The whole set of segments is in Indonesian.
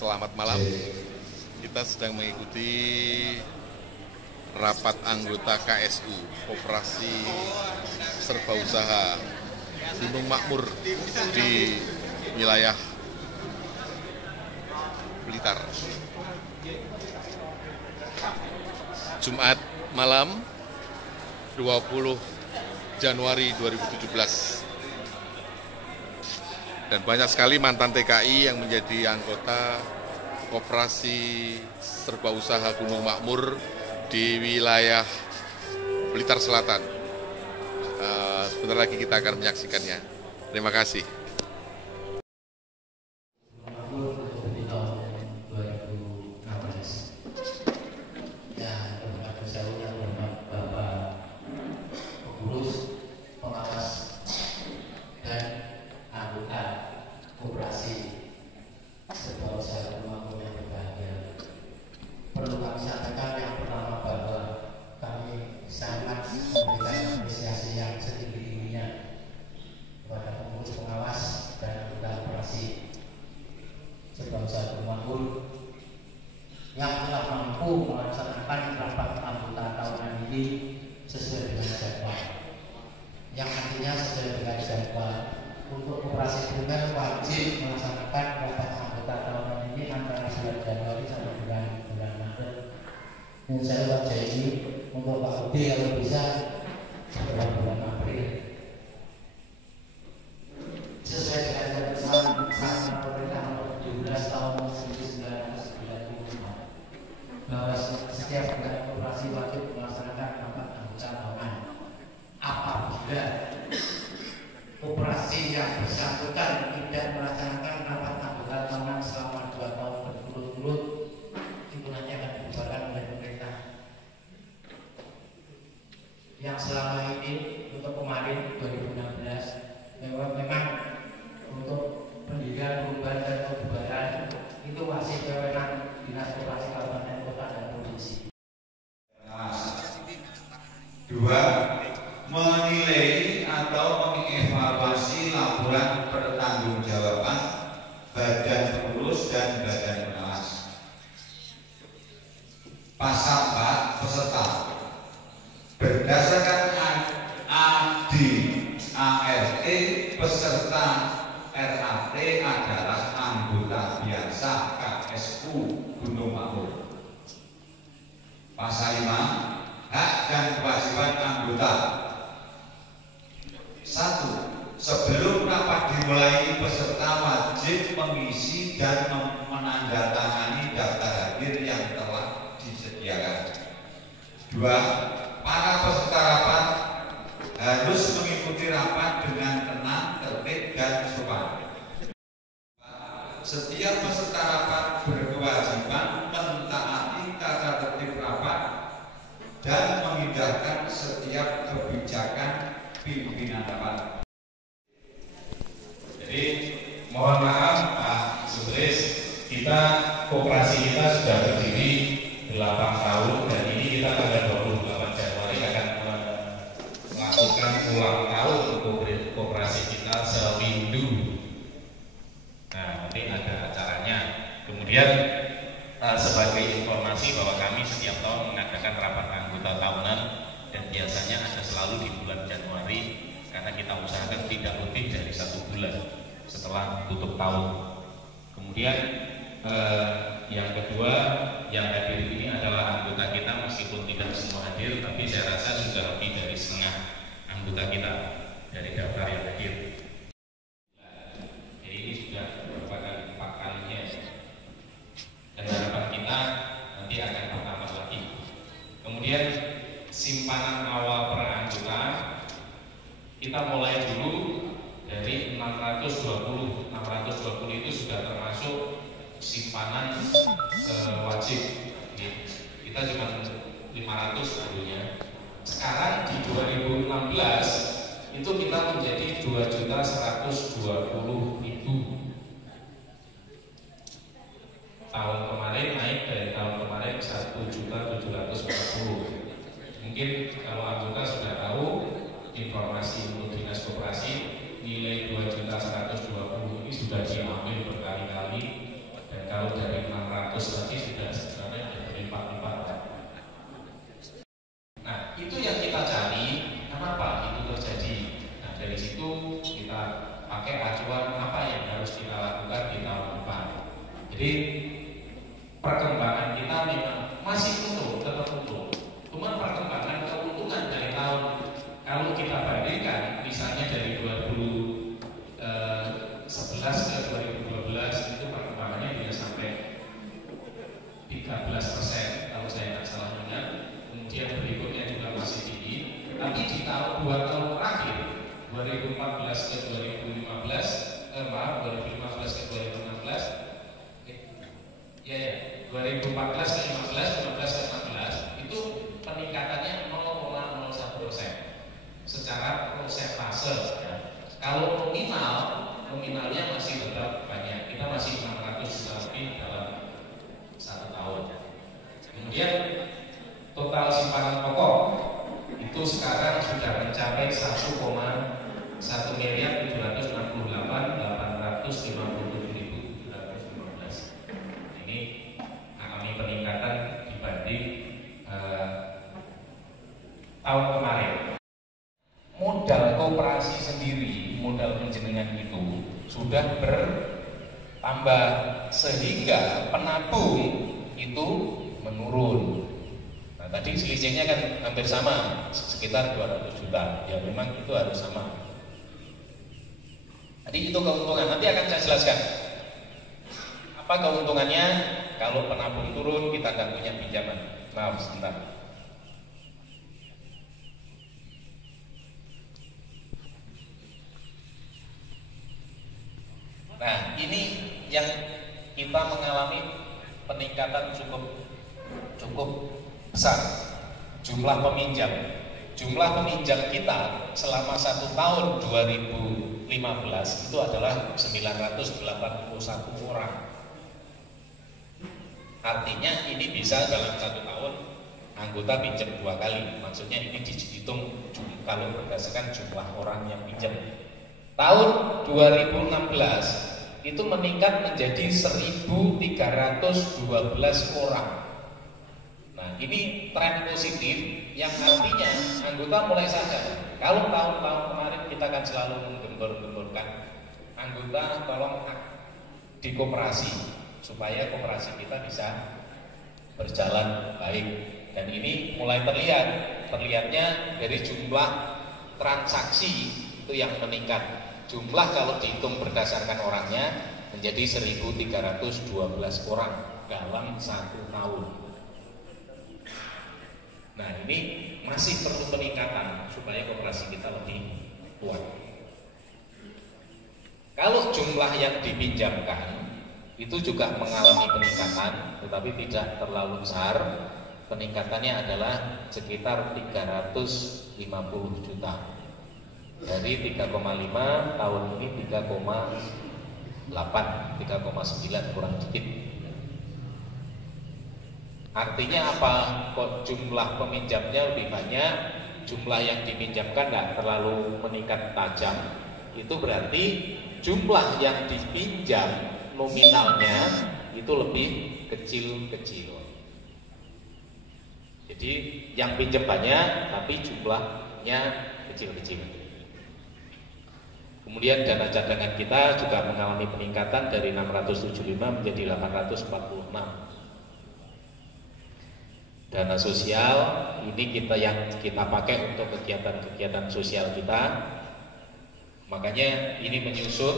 Selamat malam. Kita sedang mengikuti rapat anggota KSU, Koperasi Serba Usaha Gunung Makmur di wilayah Blitar. Jumat malam 20 Januari 2017. Dan banyak sekali mantan TKI yang menjadi anggota Koperasi Serba Usaha Gunung Makmur di wilayah Blitar Selatan. Sebentar lagi kita akan menyaksikannya. Terima kasih. Perlu kami sampaikan yang pertama bahwa kami sangat memberikan apresiasi yang setinggi-tingginya kepada pengurus pengawas dan anggota koperasi Serba Usaha Gunung Makmur yang telah mampu melaksanakan rapat anggota tahunan ini sesuai dengan jadwal. Yang artinya sesuai dengan jadwal untuk koperasi primer wajib melaksanakan rapat anggota tahunan ini antara bulan Januari sampai bulan Maret. Dan saya baca ini untuk Pak Udi kalau bisa setelah bulan April. Sesuai dengan ketentuan peraturan pemerintah nomor 17 tahun 1995 bahwa setiap anggota koperasi wajib melaksanakan rapat anggota tahunan. Apabila koperasi yang bersangkutan tidak melaksanakan rapat anggota tahunan selama 2 tahun berturut-turut, itu nanti akan dibubarkan oleh pemerintah. Yang selama ini untuk kemarin 2016 memang untuk pendirian, perubahan dan pembubaran itu masih kewenangan Dinas Koperasi Kabupaten Kota dan Provinsi. Dua, menilai atau mengevaluasi laporan pertanggungjawaban badan pengurus dan badan pengawas. Pasal 4 peserta berdasarkan ADART peserta RAT adalah anggota biasa KSU Gunung Makmur. Pasal 5 hak dan kewajiban anggota. 1. Sebelum rapat dimulai, peserta wajib mengisi dan menandatangani daftar hadir yang telah disediakan. 2. Para peserta rapat harus mengikuti rapat dengan tenang, tertib, dan sopan. Setiap peserta rapat berkewajiban mentaati tata tertib rapat dan mengindahkan setiap kebijakan pimpinan rapat. Jadi mohon maaf Pak Sutris, koperasi kita sudah berdiri 8 tahun dan ini kita tanggal 28 Januari akan melakukan ulang tahun untuk koperasi kita sewindu. Nah, nanti ada acaranya. Kemudian sebagai informasi bahwa kami setiap tahun mengadakan rapat anggota tahunan dan biasanya ada selalu di bulan Januari karena kita usahakan tidak lebih dari 1 bulan setelah tutup tahun. Kemudian yang kedua yang hadir ini adalah anggota kita, meskipun tidak semua hadir, tapi saya rasa sudah lebih dari setengah anggota kita dari daftar yang hadir. Jadi ini sudah merupakan 4 kalinya dan harapan kita nanti akan bertambah lagi. Kemudian simpanan awal per anggota kita mulai dulu dari 620 itu sudah termasuk simpanan wajib. Kita cuma 500 dulunya. Sekarang di 2016 itu kita menjadi 2.120.000. Tahun kemarin naik dari tahun kemarin 1.740.000. Mungkin kalau anggota sudah tahu informasi untuk Dinas Koperasi, nilai 2.120.000 ini sudah diambil berkali-kali, dan kalau dari Jadi perkembangan kita memang masih utuh, tetap utuh. Cuma perkembangan keuntungan dari tahun, kalau kita bandingkan misalnya dari 2011 ke 2012 itu perkembangannya bisa sampai 13% kalau saya tidak salah ingat. Kemudian berikutnya juga masih tinggi. Tapi di tahun 2 tahun terakhir 2014 ke 2015 2015 ke 2016 2014 ke 15, 15 ke 16 itu peningkatannya 0,01% secara persentase. Ya. Kalau nominalnya masih tetap banyak, kita masih 600 juta lebih dalam 1 tahun. Kemudian total simpanan pokok itu sekarang sudah mencapai 1,1.768.857.715. Ini alami peningkatan dibanding tahun kemarin. Modal koperasi sendiri, modal penjenengan itu sudah bertambah sehingga penabung itu menurun. Nah, tadi selisihnya kan hampir sama, sekitar 200 juta. Ya memang itu harus sama. Jadi itu keuntungan, nanti akan saya jelaskan. Apa keuntungannya kalau penabung turun kita tidak punya pinjaman? Maaf sebentar. Nah, ini yang kita mengalami peningkatan cukup besar. Jumlah peminjam kita selama 1 tahun 2015 itu adalah 981 orang. Artinya ini bisa dalam 1 tahun anggota pinjam 2 kali. Maksudnya ini dihitung kalau berdasarkan jumlah orang yang pinjam. Tahun 2016 itu meningkat menjadi 1.312 orang. Nah, ini tren positif yang artinya anggota mulai sadar. Kalau tahun-tahun kemarin kita kan selalu menggembor-gemborkan anggota tolong di koperasi supaya koperasi kita bisa berjalan baik. Dan ini mulai terlihatnya dari jumlah transaksi itu yang meningkat. Jumlah kalau dihitung berdasarkan orangnya menjadi 1.312 orang dalam 1 tahun. Nah, ini masih perlu peningkatan supaya koperasi kita lebih kuat. Kalau jumlah yang dipinjamkan itu juga mengalami peningkatan, tetapi tidak terlalu besar. Peningkatannya adalah sekitar 350 juta. Dari 3,5 tahun ini 3,8, 3,9 kurang dikit. Artinya apa? Kok jumlah peminjamnya lebih banyak, jumlah yang dipinjamkan tidak terlalu meningkat tajam. Itu berarti jumlah yang dipinjam nominalnya itu lebih kecil-kecil. Jadi yang pinjam banyak tapi jumlahnya kecil-kecil. Kemudian dana cadangan kita juga mengalami peningkatan dari 675 menjadi 846. Dana sosial ini yang kita pakai untuk kegiatan-kegiatan sosial kita. Makanya ini menyusut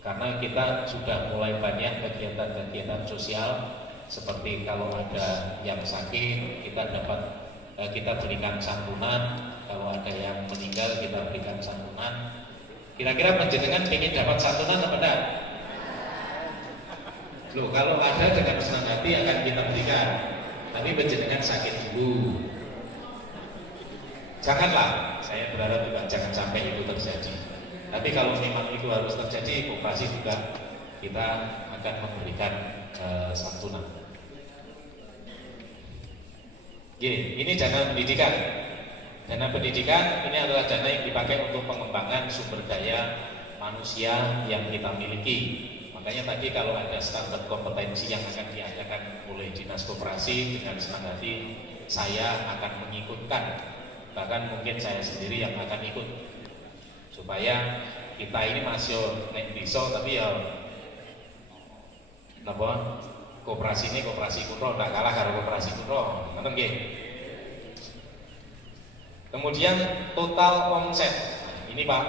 karena kita sudah mulai banyak kegiatan-kegiatan sosial, seperti kalau ada yang sakit kita berikan santunan, kalau ada yang meninggal kita berikan santunan. Kira-kira panjenengan ingin dapat santunan apa enggak? Loh, kalau ada dengan senang hati akan kita berikan. Tapi panjenengan sakit dulu. Janganlah, saya berharap juga jangan sampai itu terjadi. Tapi kalau memang itu harus terjadi, koperasi juga kita akan memberikan santunan. Ini dana pendidikan. Dana pendidikan ini adalah dana yang dipakai untuk pengembangan sumber daya manusia yang kita miliki. Makanya tadi kalau ada standar kompetensi yang akan diadakan oleh Dinas Koperasi, dengan senang hati saya akan mengikutkan. Bahkan mungkin saya sendiri yang akan ikut, supaya kita ini masih naik bisa tapi ya napa koperasi ini koperasi kutha ndak kalah karo koperasi kutha, ngoten nggih. Kemudian total omset ini Pak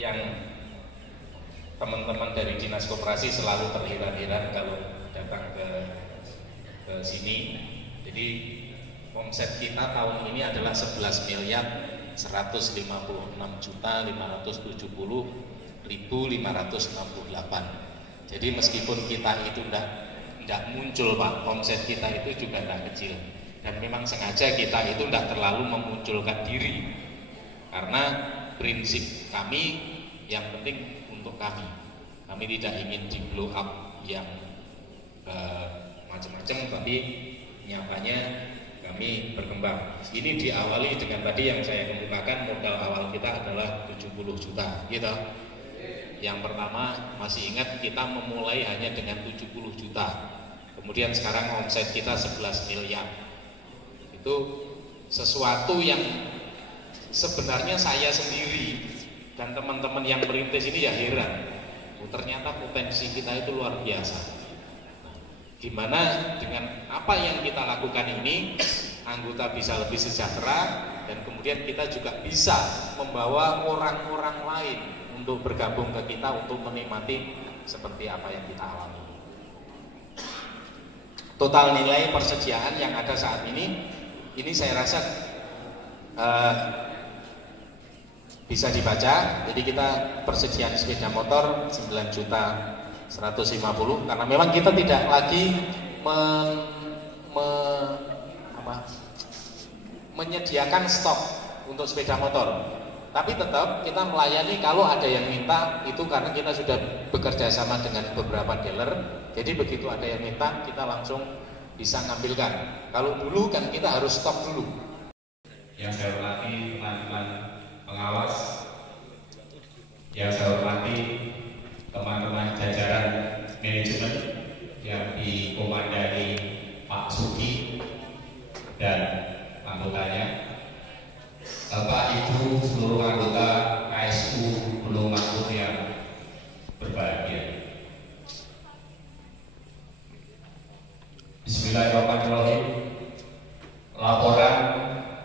yang teman-teman dari dinas koperasi selalu terheran-heran kalau datang ke sini. Jadi omset kita tahun ini adalah 11.156.570.568. Jadi meskipun kita itu tidak muncul Pak, omset kita itu juga tidak kecil. Dan memang sengaja kita itu tidak terlalu memunculkan diri, karena prinsip kami yang penting untuk kami tidak ingin di blow up yang macam-macam, tapi nyatanya kami berkembang. Ini diawali dengan tadi yang saya kemukakan, modal awal kita adalah 70 juta gitu. Yang pertama masih ingat kita memulai hanya dengan 70 juta, kemudian sekarang omset kita 11 miliar. Itu sesuatu yang sebenarnya saya sendiri dan teman-teman yang merintis ini ya heran, ternyata potensi kita itu luar biasa. Gimana dengan apa yang kita lakukan ini, anggota bisa lebih sejahtera, dan kemudian kita juga bisa membawa orang-orang lain untuk bergabung ke kita untuk menikmati seperti apa yang kita alami. Total nilai persediaan yang ada saat ini saya rasa bisa dibaca. Jadi kita persediaan sepeda motor 9.150.000, karena memang kita tidak lagi menyediakan stok untuk sepeda motor, tapi tetap kita melayani kalau ada yang minta itu, karena kita sudah bekerja sama dengan beberapa dealer. Jadi begitu ada yang minta kita langsung bisa ngambilkan. Kalau dulu kan kita harus stok dulu. Yang saya hormati teman-teman pengawas, yang saya hormati teman-teman jajaran manajemen yang dikomandani Pak Suki dan anggotanya, Bapak Ibu seluruh anggota KSU Gunung Makmur yang berbahagia. Bismillahirrahmanirrahim. Laporan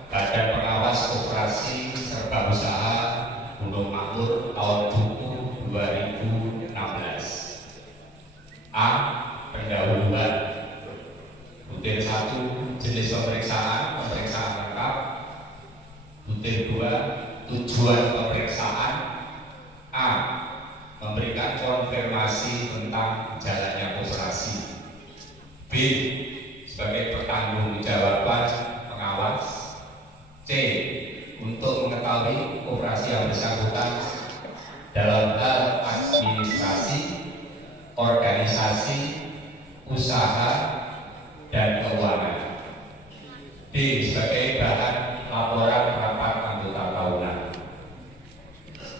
Badan Pengawas Koperasi Serba Usaha Gunung Makmur tahun buku 2016. A. Pendahuluan. Butir 1, jenis pemeriksaan lengkap. Butir 2, tujuan pemeriksaan. A. Memberikan konfirmasi tentang jalannya koperasi. B. Sebagai pertanggungjawaban pengawas. C. Untuk mengetahui koperasi yang bersangkutan dalam hal administrasi, organisasi, usaha, dan keuangan. D. Sebagai bahan laporan rapat anggota tahunan.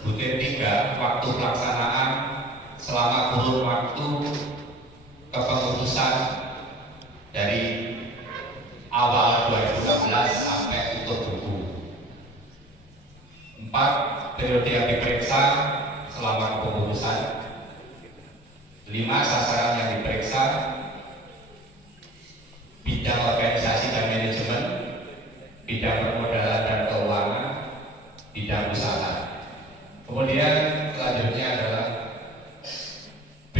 Butir 3, waktu pelaksanaan selama kurun waktu kepengurusan dari awal 2016 sampai tutup buku. 4. Periode yang diperiksa selama kepengurusan. 5. Sasaran yang diperiksa: bidang organisasi dan manajemen, bidang permodalan dan keuangan, bidang usaha. Kemudian selanjutnya adalah B.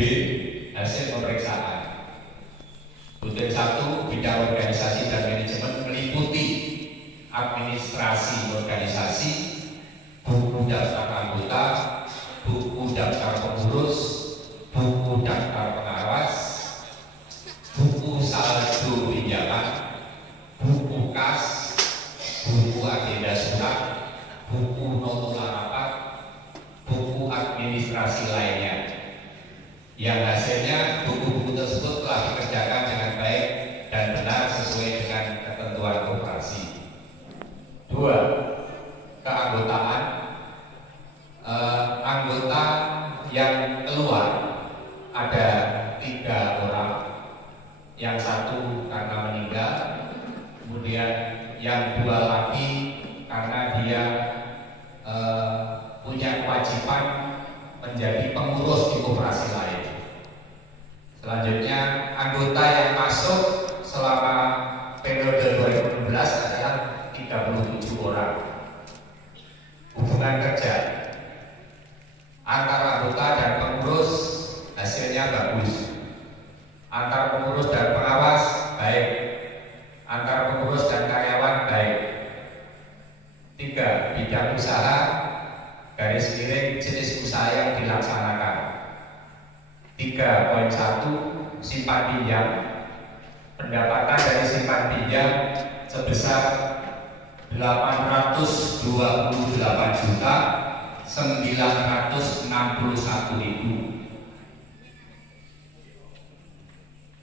Hasil pemeriksaan. Butir 1, bidang organisasi dan manajemen meliputi administrasi organisasi, buku daftar anggota, buku daftar pengurus, buku daftar pengawas, buku saldo pinjaman, buku kas, buku agenda surat, buku notula rapat, buku administrasi lainnya, yang hasilnya buku-buku tersebut telah dikerjakan dengan baik dan benar sesuai dengan ketentuan koperasi. 2. Keanggotaan. Anggota yang keluar ada 3 orang, yang 1 karena meninggal, kemudian yang 2 lagi karena dia punya kewajiban menjadi pengurus di koperasi lain. Selanjutnya, anggota yang masuk selama periode 2016 adalah 37 orang. Hubungan kerja antara anggota dan pengurus hasilnya bagus. Antara pengurus dan pengawas baik. Antara pengurus dan karyawan baik. 3. Bidang usaha garis miring jenis usaha yang dilaksanakan. 3.1 simpan pinjam. Pendapatan dari simpan pinjam sebesar 828.961.000.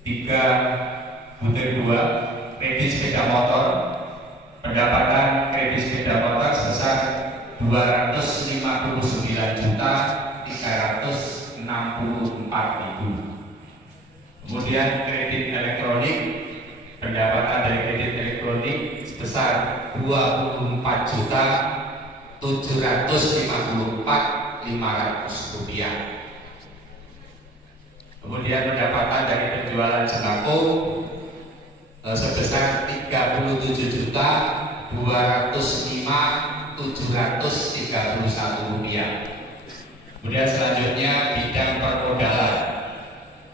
3.2 kredit sepeda motor. Pendapatan kredit sepeda motor sebesar 259.364.000. Kemudian kredit elektronik, pendapatan dari kredit elektronik sebesar 24.754.500 rupiah. Kemudian pendapatan dari penjualan sembako sebesar 37.205.731 rupiah. Kemudian selanjutnya bidang permodalan,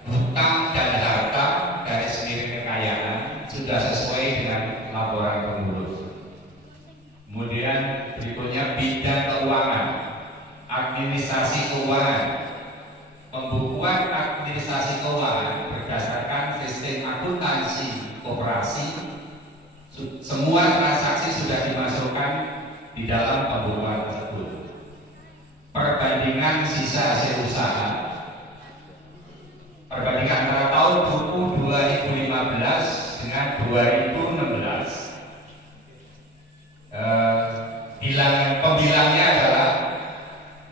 hutang dan harta garis miring kekayaan sudah sesuai dengan laporan pengurus. Kemudian berikutnya bidang keuangan, administrasi keuangan, pembukuan administrasi keuangan berdasarkan sistem akuntansi koperasi. Semua transaksi sudah dimasukkan di dalam pembukuan tersebut. Perbandingan sisa hasil usaha, perbandingan antara tahun buku 2015 dengan 2016. Pembilangnya adalah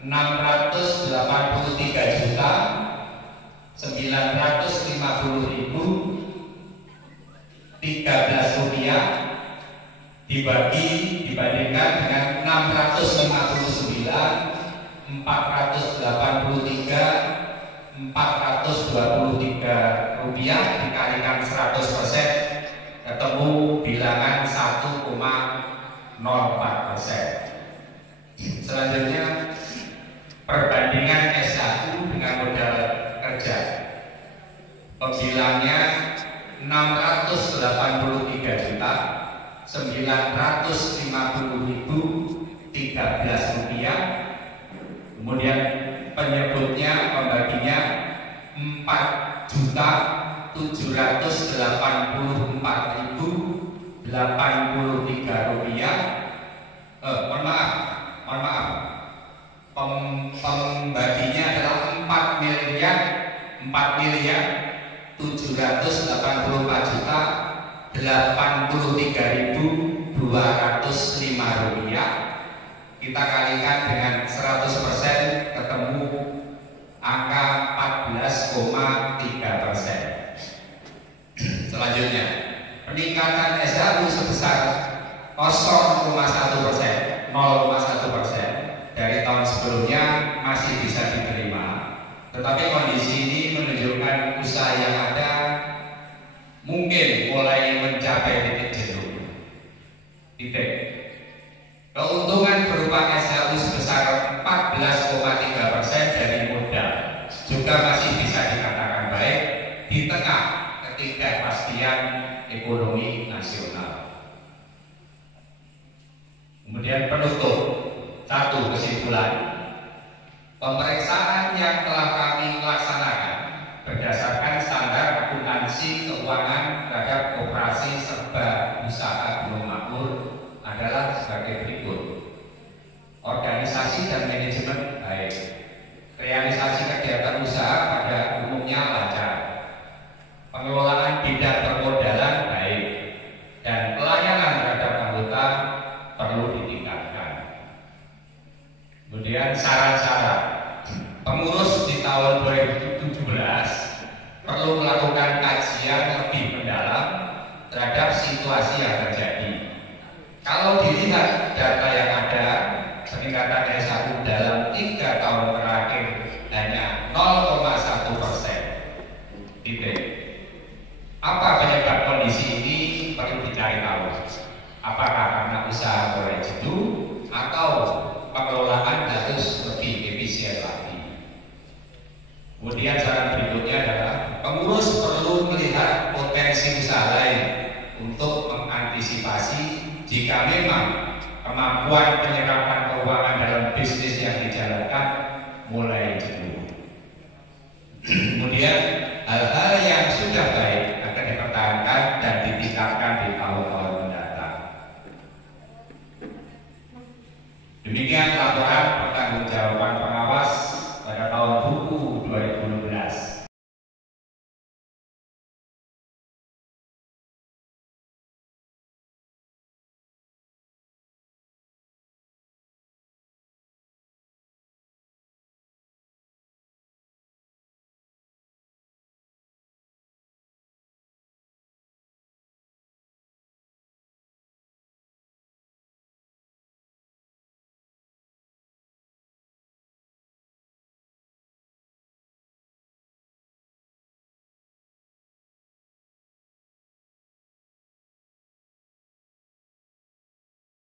688.950.013 rupiah dibandingkan dengan 659.483.423 rupiah dikalikan 100% ketemu bilangan 1,04%. Selanjutnya perbandingan S1 dengan modal kerja. Pembilangnya 688.950.013 rupiah. Kemudian penyebutnya pembaginya 4.784.083 rupiah. Mohon maaf. Pembaginya adalah 4.784.083.205 rupiah. Kita kalikan dengan 100% ketemu angka 14,3%. Selanjutnya peningkatan S1 sebesar 0,1%, 0,1% dari tahun sebelumnya masih bisa diterima, tetapi kondisi ini menunjukkan usaha yang ada mungkin mulai mencapai titik jenuh. Keuntungan berupa S1 sebesar 14,3% dari modal juga masih bisa dikatakan baik di tengah ketidakpastian ekonomi nasional. Kemudian penutup, satu kesimpulan, pemeriksaan yang telah kami laksanakan berdasarkan standar akuntansi keuangan terhadap koperasi serba usaha Gunung Makmur adalah sebagai berikut. Organisasi dan manajemen baik, realisasi kegiatan usaha pada umumnya lancar, pengelolaan bidang permodalan baik, dan pelayanan terhadap anggota perlu ditingkatkan. Kemudian syarat-syarat pengurus di tahun 2017 perlu melakukan kajian lebih mendalam terhadap situasi yang terjadi. Kalau dilihat data yang ada, peningkatan S1 dalam 3 tahun terakhir hanya 0,1%. Titik. Apa penyebab kondisi ini perlu dicari tahu. Apakah karena usaha mulai jenuh atau pengelolaan harus lebih efisien lagi. Kemudian saran berikutnya adalah pengurus perlu melihat potensi usaha lain untuk mengantisipasi jika memang kemampuan penyerapan keuangan dalam bisnis yang dijalankan mulai jenuh. Kemudian hal-hal